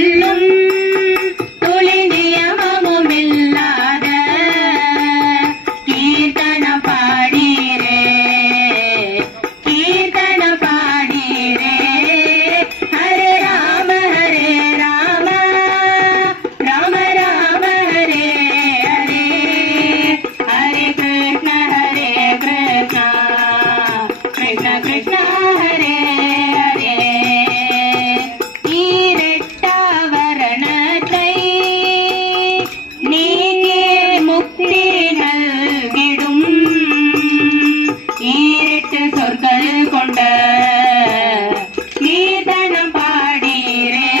சொல்லும் துளி நியமமும் இல்லாத கீர்த்தன பாடீரே கீர்த்தன பாடீரே ஹரே ராம ராம ராம ஹரே ஹரே ஹரே கிருஷ்ண கிருஷ்ண கிருஷ்ண ஹரே ஹரே ஈரெட்டாவரணத்தை நீங்கே முக்தி நல்கிடும் ஈரெட்டு சொற்கள் கொண்ட கீர்த்தனம் பாடீரே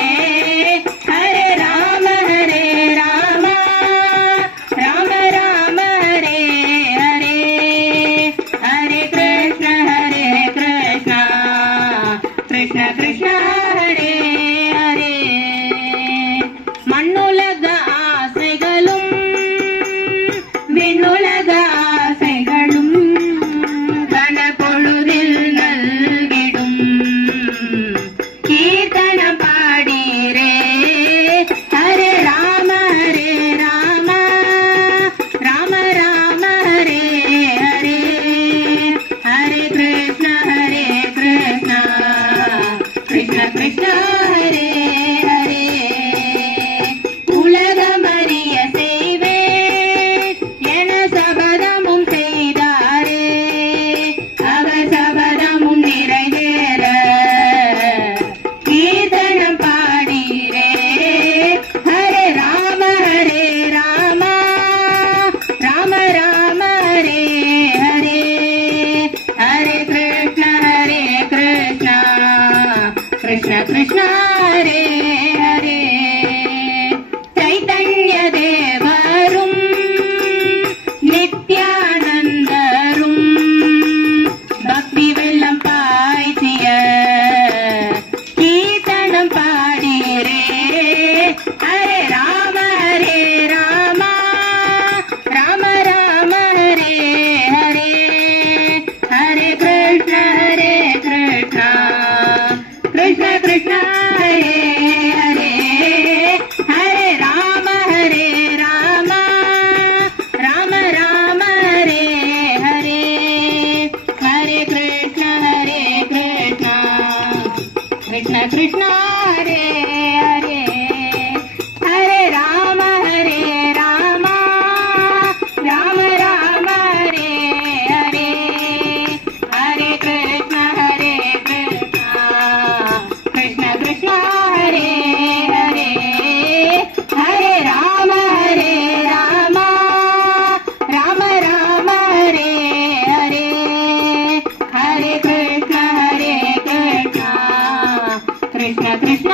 ஹரே ராம ராம ராம ஹரே ஹரே ஹரே கிருஷ்ண கிருஷ்ண கிருஷ்ண ஹரே ஹரே மண்ணுலக ஆசைகளும் விண்ணுலக ஆசைகளும் கனப்பொழுதில் நல்கிடும் கீர்த்தன பாடீரே ஹரே ராம ராம ராம ஹரே ஹரே ஹரே கிருஷ்ண கிருஷ்ண ஹரே ஹரே உலகமறிய செய்வேன் என சபதமும் செய்தாரே அவர் சபதமும் நிறைவேற கீர்த்தனம் பாடீரே ஹரே ராம ராம ராம ஹரே ஹரே ஹரே கிருஷ்ண கிருஷ்ண ஹரே ஹரே சைதன்ய தேவரும் நித்யானந்தரும் பக்தி வெள்ளம் பாய்ச்சிய கீர்த்தனம் பாடீரே ஹரே ராம ராம ராம ஹரே ஹரே ஹரே கிருஷ்ண கிருஷ்ண ஹரே ஹரே ஹரே ராம ராம ஹரே ஹரே ஹரே கிருஷ்ண கிருஷ்ண ஹரே ஹரே ஹரே ராம ராம ஹரே ஹரே ஹரே கிருஷ்ண கிருஷ்ண ஹரே ஹரே ஹரே ராம ராம ஹரே ஹரே ஹரே கிருஷ்ண கிருஷ்ண